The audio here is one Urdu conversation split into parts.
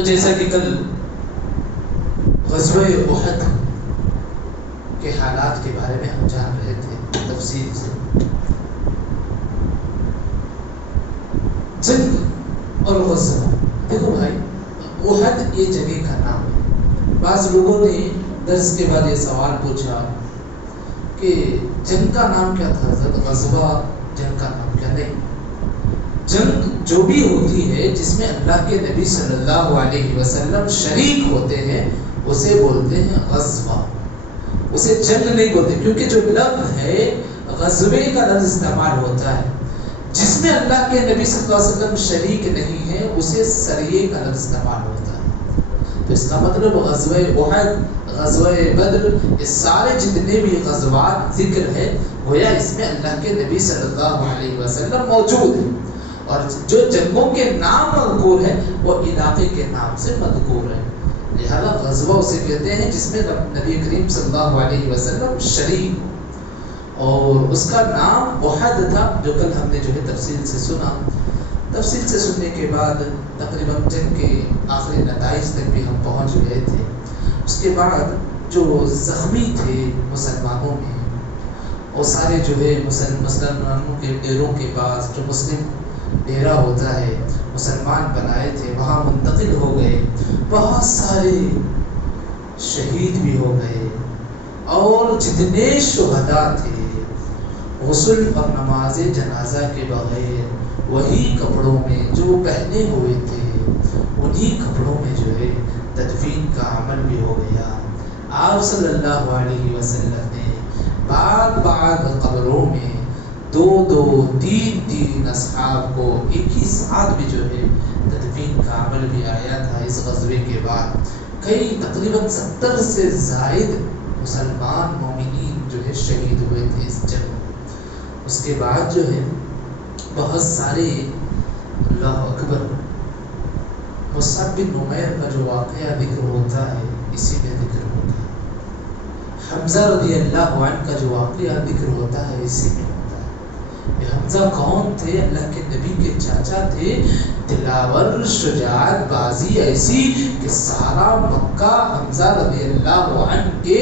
تو جیسا کہ کل غزوہ احد کے حالات کے بارے میں ہم جان رہے تھے تفصیل سے. جنگ اور غزوہ، دیکھو بھائی، احد یہ جگہ کا نام ہے. بعض لوگوں نے درس کے بعد یہ سوال پوچھا کہ جنگ کا نام کیا تھا حضرت؟ غزوہ جنگ کا نام کیا؟ نہیں، جنگ جو بھی ہوتی ہے جس میں اللہ کے نبی صلی اللہ علیہ وسلم شریک ہوتے ہیں اسے بولتے ہیں غزوہ. اسے جنگ نہیں بولتے، کیونکہ جو لفظ ہے غزوے کا لفظ استعمال ہوتا ہے جس میں اللہ کے نبی صلی اللہ علیہ وسلم شریک نہیں ہے، اسے سریے کا لفظ استعمال ہوتا ہے. تو اس کا مطلب غزوہ احد، غزوہ بدر، یہ سارے جتنے بھی غزوات ذکر ہے گویا اس میں اللہ کے نبی صلی اللہ علیہ وسلم موجود ہیں. اور جو جنگوں کے نام مذکور ہے وہ علاقے کے نام سے مذکور ہے، لہذا غزوہ اسے کہتے ہیں جس میں نبی کریم صلی اللہ علیہ وسلم شریک. اور اس کا نام احد تھا، جو کل ہم نے جو ہے تفصیل سے سنا. تفصیل سے سننے کے بعد تقریباً جنگ کے آخری نتائج تک بھی ہم پہنچ گئے تھے. اس کے بعد جو زخمی تھے مسلمانوں میں، وہ سارے جو ہے مسلمانوں کے ڈیروں کے پاس جو مسلم ڈیرا ہوتا ہے مسلمان بنائے تھے وہاں منتقل ہو گئے. بہت سارے شہید بھی ہو گئے، اور جتنے شہداء تھے غسل اور نماز جنازہ کے بغیر وہی کپڑوں میں جو پہنے ہوئے تھے انہی کپڑوں میں جو ہے تدفین کا عمل بھی ہو گیا. آپ صلی اللہ علیہ وسلم نے بعض قبروں میں 2 3 اصحاب کو ایک ہی ساتھ بھی جو ہے تدفین کا عمل بھی آیا تھا. اس غزوے کے بعد کئی تقریباً 70 سے زائد مسلمان مومنین جو ہے شہید ہوئے تھے اس جنگ. اس کے بعد جو ہے بہت سارے، اللہ اکبر، مصعب بن عمیر کا جو واقعہ ذکر ہوتا ہے اسی میں ذکر ہوتا ہے. حمزہ رضی اللہ عنہ کا جو واقعہ ذکر ہوتا ہے اسی میں ہوتا ہے. یہ حمزہ کون تھے؟ اللہ کے نبی کے چاچا تھے. دلاور، شجاعت بازی ایسی کہ سارا مکہ حمزہ رضی اللہ عنہ کے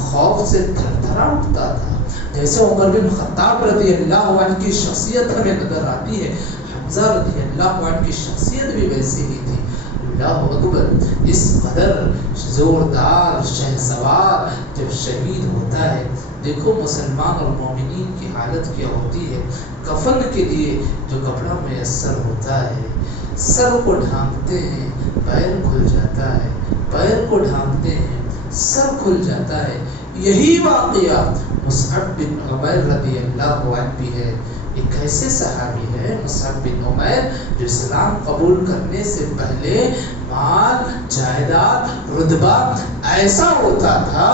خوف سے تھر تھرا اٹھتا تھا. جیسے عمر بن خطاب رضی اللہ عنہ کی شخصیت ہمیں نظر آتی ہے، حمزہ رضی اللہ عنہ کی شخصیت بھی ویسی ہی تھی. اللہ اکبر، اس قدر زوردار شہسوار جب شہید ہوتا ہے، دیکھو مسلمان اور مومنین کی حالت کیا ہوتی ہے. کفن کے لیے جو کپڑا میسر ہوتا ہے، سر کو ڈھانپتے ہیں پیر کھل جاتا ہے، پیر کو ڈھانپتے ہیں سر کھل جاتا ہے. یہی واقعہ مصعب بن عمیر رضی اللہ عنہ بھی ہے. ایک ایسے صحابی ہے مصعب بن عمیر جو اسلام قبول کرنے سے پہلے مال، جائیداد، رتبہ ایسا ہوتا تھا،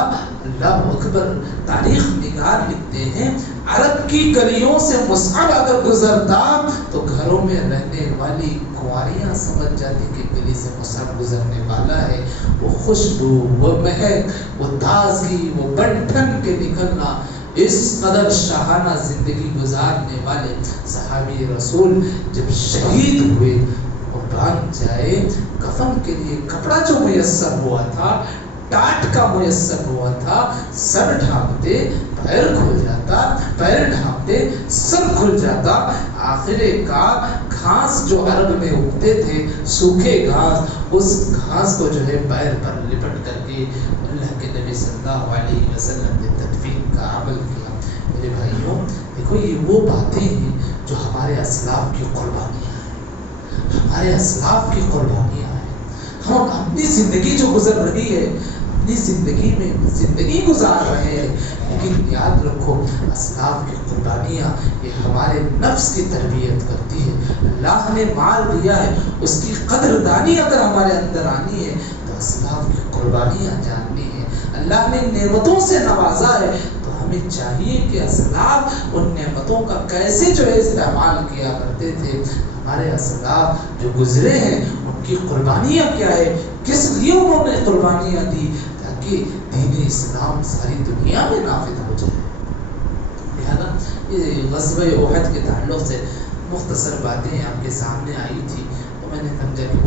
اللہ اکبر. تاریخ نگار لکھتے ہیں عرب کی گلیوں سے مصعب اگر گزرتا تو گھروں میں رہنے والی کنواریاں سمجھ جاتی کہ گلی سے مصعب گزرنے والا ہے. وہ خوشبو، وہ مہک، وہ تازگی، وہ بنٹھن کے نکلنا، اس قدر شاہانہ زندگی گزارنے والے صحابی رسول جب شہید ہوئے، قربان جائے، کفن کے لیے کپڑا جو میسر ہوا تھا، ٹاٹ کا میسر ہوا تھا، سر ڈھانپتے پیر کھل جاتا، پیر ڈھانپتے سر کھل جاتا. آخر کار گھاس جو عرب میں اگتے تھے، سوکھے گھاس، اس گھاس کو جو ہے پیر پر لپٹ کر کے اللہ کے نبی صلی اللہ علیہ وسلم نے تدفین کا عمل کیا. میرے بھائیوں، دیکھو یہ وہ باتیں ہیں جو ہمارے اسلاف کی قربانیاں ہیں، ہمارے اسلاف کی قربانیاں ہیں. ہم اپنی زندگی جو گزر رہی ہے، اپنی زندگی میں زندگی گزار رہے ہیں، لیکن یاد رکھو اسلاف کی قربانیاں یہ ہمارے نفس کی تربیت کرتی ہے. اللہ نے مال دیا ہے، اس کی قدردانی اگر ہمارے اندر آنی ہے تو اسلاف کی قربانیاں جاننی ہے. اللہ نے نعمتوں سے نوازا ہے تو ہمیں چاہیے کہ اسلاف ان نعمتوں کا کیسے جو ہے استعمال کیا کرتے تھے. ہمارے اسلاف جو گزرے ہیں ان کی قربانیاں کیا ہے، کس لیے انہوں نے قربانیاں دی، تاکہ دین اسلام ساری دنیا میں نافذ ہو جائے. لہذا یہ غزوہ احد کے تعلق سے مختصر باتیں آپ کے سامنے آئی تھی، تو میں نے سمجھا کہ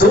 2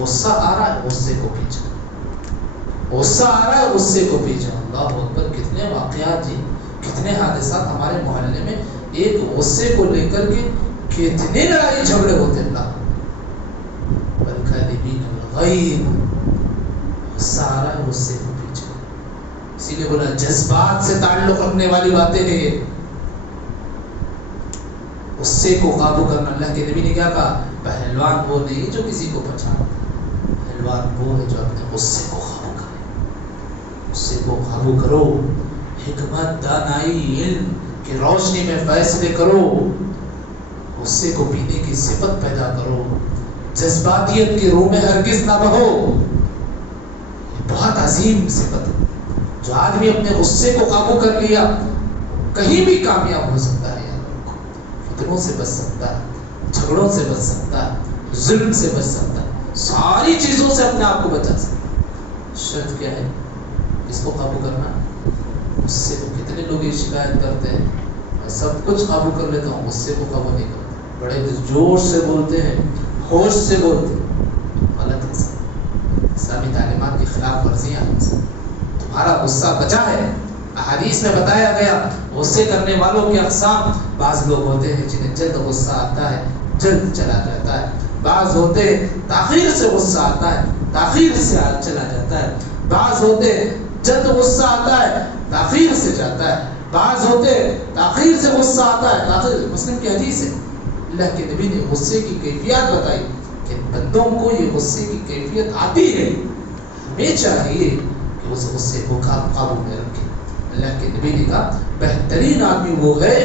غصہ آ رہا ہے غصے کو پی جاؤ، غصہ آ رہا ہے غصے کو پی جاؤ۔ اللہ اکبر، کتنے واقعات جی، کتنے حادثات ہمارے محلے میں ایک غصے کو لے کر کے کتنے لڑائی جھگڑے ہوتے۔ اللہ والکاظمین الغیظ، غصہ آ رہا ہے غصے کو پی جاؤ۔ اسی لیے بولا جذبات سے تعلق رکھنے والی باتیں ہیں یہ، غصے کو قابو کرنا۔ اللہ کے نبی نے کیا کہا؟ پہلوان وہ نہیں جو کسی کو پہچانتا، پہلوان وہ ہے جو اپنے غصے کو قابو کرے۔ غصے کو قابو کرو، حکمت، دانائی، علم کی روشنی میں فیصلے کرو، غصے کو پینے کی صفت پیدا کرو، جذباتیت کی روح میں ہرگز نہ بہو۔ یہ بہت عظیم صفت ہے۔ جو آدمی اپنے غصے کو قابو کر لیا کہیں بھی کامیاب ہو سکتا ہے، فتنوں سے بچ سکتا ہے، جھگڑوں سے بچ سکتا ہے، ظلم سے بچ سکتا ہے، ساری چیزوں سے اپنے آپ کو بچا سکتا ہے۔ شرط کیا ہے اس کو قابو کرنا؟ غصے کو۔ کتنے لوگ یہ شکایت کرتے ہیں میں سب کچھ قابو کر لیتا ہوں، غصے کو قابو نہیں کرتا، بڑے جوش سے بولتے ہیں، ہوش سے بولتے ہیں۔ غلط ہے سب، اسلامی تعلیمات کی خلاف ورزیاں ہیں سب۔ تمہارا غصہ بچا ہے، احادیث میں بتایا گیا غصے کرنے والوں کے اقسام۔ بعض لوگ ہوتے ہیں جنہیں جلد غصہ آتا ہے جلد چلا جاتا ہے، بعض ہوتے ہیں تاخیر سے غصہ آتا ہے تاخیر سے چلا جاتا ہے، بعض ہوتے ہیں جلد غصہ آتا ہے تاخیر سے جاتا ہے، بعض ہوتے ہیں تاخیر سے غصہ آتا ہے تاخیر۔ مسلم کی حدیث ہے، اللہ کے نبی نے غصے کی کیفیت بتائی کہ بندوں کو یہ غصے کی کیفیت آتی ہے، ہمیں چاہیے کہ اس غصے کو قابو میں رکھیں۔ اللہ کے نبی نے کہا بہترین آدمی وہ ہے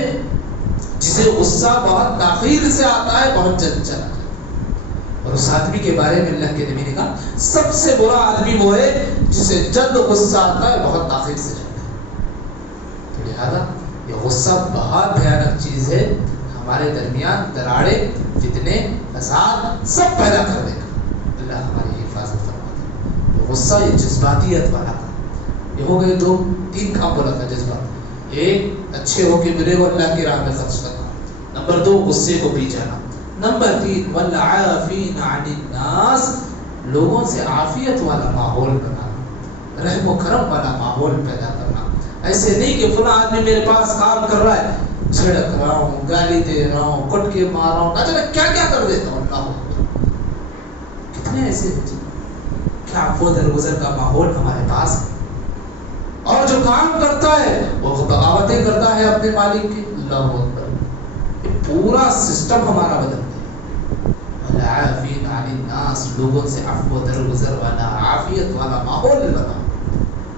جسے غصہ بہت تاخیر سے آتا ہے بہت جلد چلا جاتا ہے، اور اس آدمی کے بارے میں اللہ کے نبی نے کہا سب سے برا آدمی وہ ہے جسے جلد غصہ آتا ہے بہت تاخیر سے جاتا ہے۔ تو لہذا یہ غصہ بہت بھیانک چیز ہے، ہمارے درمیان دراڑیں، فتنے، فساد سب پیدا کر دے گا۔ اللہ ہماری حفاظت فرما دے۔ غصہ یہ جذباتیت والا تھا۔ یہ ہو گئے دو تین کام بولا تھا جذبات۔ ایک اچھے ہو کے ملے وہ اللہ کی راہ میں خرچ کرنا، نمبر دو غصے کو پی جانا، نمبر تین والعافین عن الناس، لوگوں سے عافیت والا ماحول بنانا، رحم و کرم والا ماحول پیدا کرنا۔ ایسے نہیں کہ فلاں آدمی میرے پاس کام کر رہا ہے جھڑک رہا ہوں، گالی دے رہا ہوں، کٹ کے مار رہا ہوں، نہ جانے کیا کیا کر دیتا ہوں۔ اللہ کتنے ایسے کیا عفو درگزر کا ماحول ہمارے پاس ہے، اور جو کام کرتا ہے وہ بغاوتیں کرتا ہے اپنے مالک کی۔ اللہ اکبر، یہ پورا سسٹم ہمارا بدل گیا۔ والعافین عن الناس، لوگوں سے عفو درگزر والا، عافیت والا ماحول بنا۔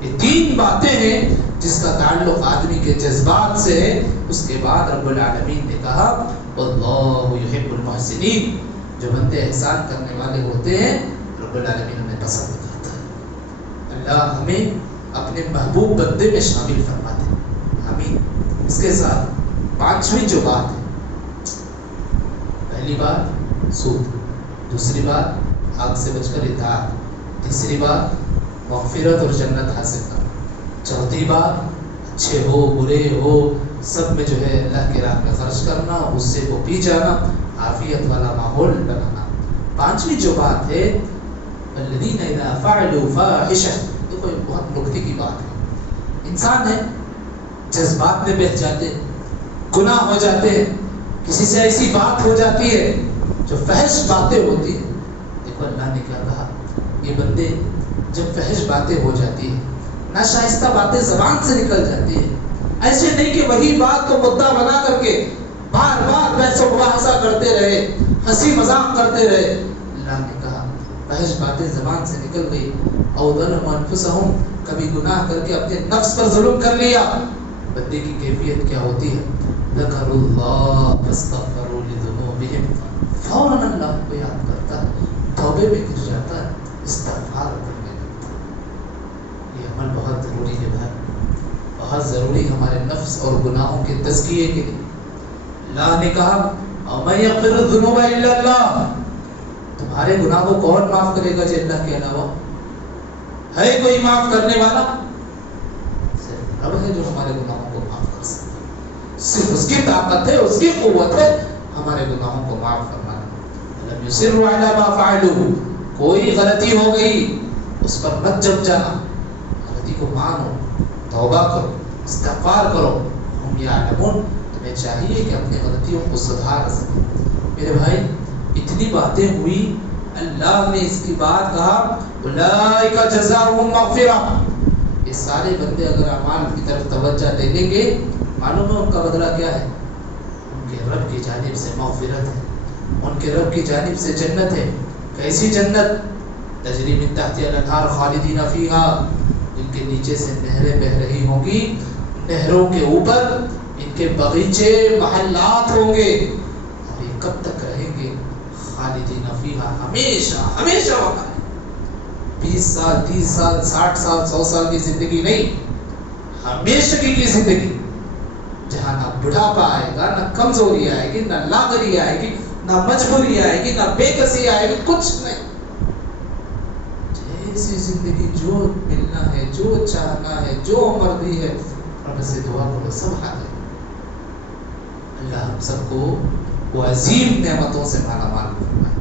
یہ تین باتیں ہیں جس کا تعلق آدمی کے جذبات سے ہے۔ اس کے بعد رب العالمین نے کہا واللہ یحب المحسنین، جو بندے احسان کرنے والے ہوتے ہیں رب العالمین انہیں پسند کرتا ہے۔ اللہ ہمیں اپنے محبوب بندے میں شامل فرما دے، آمین۔ اس کے ساتھ پانچویں جو بات ہے، پہلی بات سود، دوسری بات آگ سے بچ کر اطاعت، تیسری بات مغفرت اور جنت حاصل کرنا، چوتھی بات اچھے ہو برے ہو سب میں جو ہے اللہ کی راہ میں خرچ کرنا، غصے کو پی جانا، عافیت والا ماحول بنانا۔ پانچویں جو بات ہے الذین اذا فعلوا فاحشہ، دیکھو یہ بہت نکتے کی بات ہے۔ انسان ہے جذبات میں بہہ جاتے ہیں، گناہ ہو جاتے ہیں، کسی سے ایسی بات ہو جاتی ہے جو فحش باتیں ہوتی ہیں۔ دیکھو اللہ نے کیا کہا، یہ بندے جب فحش باتیں ہو جاتی ہیں، ناشائستہ باتیں زبان سے نکل جاتی ہیں، ایسے نہیں کہ وہی بات کو مدعا بنا کر کے بار بار بحث و مباحثہ کرتے رہے، ہنسی مذاق کرتے رہے۔ اللہ نے کہا فحش باتیں زبان سے نکل گئی، او ظلموا انفسہم، کبھی گناہ کر کے اپنے نفس پر ظلم کر لیا، بندے کی کیفیت کیا ہوتی ہے؟ ذکروا اللہ فاستغفروا لذنوبہم، فوراً اللہ کو یاد کرتا ہے، توبے میں گر جاتا ہے، استغفار کرنے لگتا ہے۔ یہ عمل بہت ضروری ہے بھائی، بہت ضروری ہمارے نفس اور گناہوں کے تزکیے کے لیے۔ اللہ نے کہا وَمَن یغفر الذنوب الا اللہ، تمہارے گناہ کو کون معاف کرے گا جی اللہ کے علاوہ؟ ہے کوئی معاف کرنے والا؟ صرف رب ہے جو ہمارے گناہوں کو معاف کر سکتا ہے، صرف اس کی طاقت ہے، اس کی قوت ہے ہمارے گناہوں کو معاف کرنا۔ لم یصروا علی ما فعلوا، کوئی غلطی ہو گئی اس پر مت جم جانا، غلطی کو مانو، توبہ کرو، استغفار کرو، ہم یعلمون، تمہیں چاہیے کہ اپنی غلطیوں کو سدھار سکیں۔ میرے بھائی اتنی باتیں ہوئی، اللہ نے اس کی بات کہا اولئک جزاؤہم مغفرہ، یہ سارے بندے اگر اعمال کی طرف توجہ دے لیں گے، معلوم ہے ان کا بدلہ کیا ہے؟ ان کے رب کی جانب سے مغفرت ہے، ان کے رب کی جانب سے جنت ہے۔ کیسی جنت؟ تجری من تحتها الانہار خالدین فیہا، جن کے نیچے سے نہریں بہہ رہی ہوں گی، نہروں کے اوپر ان کے باغیچے محلات ہوں گے، اور یہ کب تک رہیں گے؟ خالدین فیہا، ہمیشہ ہمیشہ وہاں ہے۔ 20 سال 30 سال 60 سال 100 سال کی زندگی نہیں، ہمیشہ کی زندگی، جہاں نہ بڑھاپا آئے گا، نہ کمزوری آئے گی، نہ لاغری آئے گی، نہ مجبوری آئے گی، نہ بے کسی آئے گی، کچھ نہیں۔ ایسی زندگی جو ملنا ہے، جو چاہنا ہے، جو مرضی ہے، رب سے دعا کرو، سب حاضر۔ اللہ ہم سب کو وہ عظیم نعمتوں سے مالا مال فرمائے۔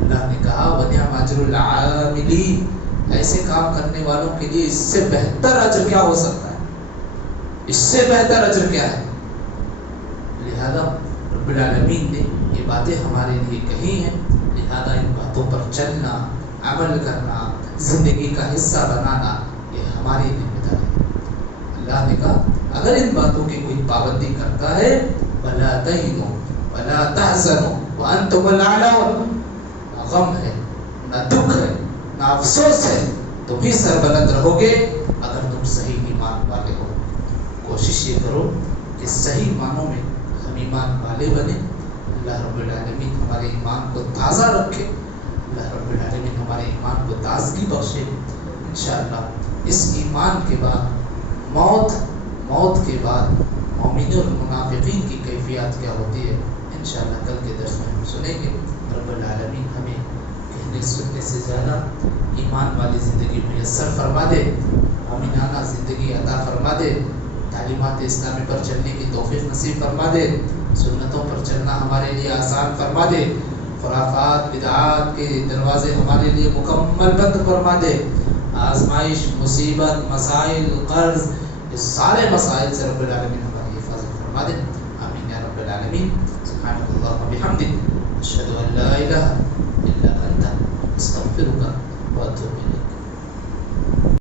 اللہ نے کہا وَنِعْمَ أَجْرُ الْعَامِلِينَ، ایسے کام کرنے والوں کے لیے اس سے بہتر اجر کیا ہو سکتا ہے؟ اس سے بہتر اجر کیا ہے؟ لہذا رب العالمین نے یہ باتیں ہمارے لیے کہی ہیں، لہذا ان باتوں پر چلنا، عمل کرنا، زندگی کا حصہ بنانا، یہ ہماری ذمہ داری ہے۔ اللہ نے کہا اگر ان باتوں کی کوئی پابندی کرتا ہے وَلَا تَهِنُوا وَلَا تَحْزَنُوا وَأَنْتُمُ الْأَعْلَوْنَ، نہ غم ہے، نہ دکھ ہے، نہ افسوس ہے، تم بھی سربلند رہو گے اگر تم صحیح ایمان والے ہو۔ کوشش یہ کرو کہ صحیح معنوں میں ہم ایمان والے بنیں۔ اللہ رب العالمین ہمارے ایمان کو تازہ رکھے، اللہ رب العالمین ہمارے ایمان کو تازگی بخشے۔ انشاءاللہ اس ایمان کے بعد موت کے بعد مومنین اور منافقین کی کیفیات کیا ہوتی ہے، انشاءاللہ کل کے درس میں ہم سنیں گے۔ رب العالمین ہمیں کہنے سننے سے زیادہ ایمان والی زندگی میسر فرما دے، مومنانہ زندگی عطا فرما دے، تعلیمات اسلامی پر چلنے کی توفیق نصیب فرما دے، سنتوں پر چلنا ہمارے لیے آسان فرما دے، خرافات بدعات کے دروازے ہمارے لیے مکمل بند فرما دے، آزمائش، مصیبت، مسائل، قرض، یہ سارے مسائل سے رب العالمین ہماری حفاظت فرما دے۔ آمین یا رب العالمین۔ سبحانک اللہم وبحمدک، اشہد ان لا الہ الا انت، استغفرک واتوب الیک۔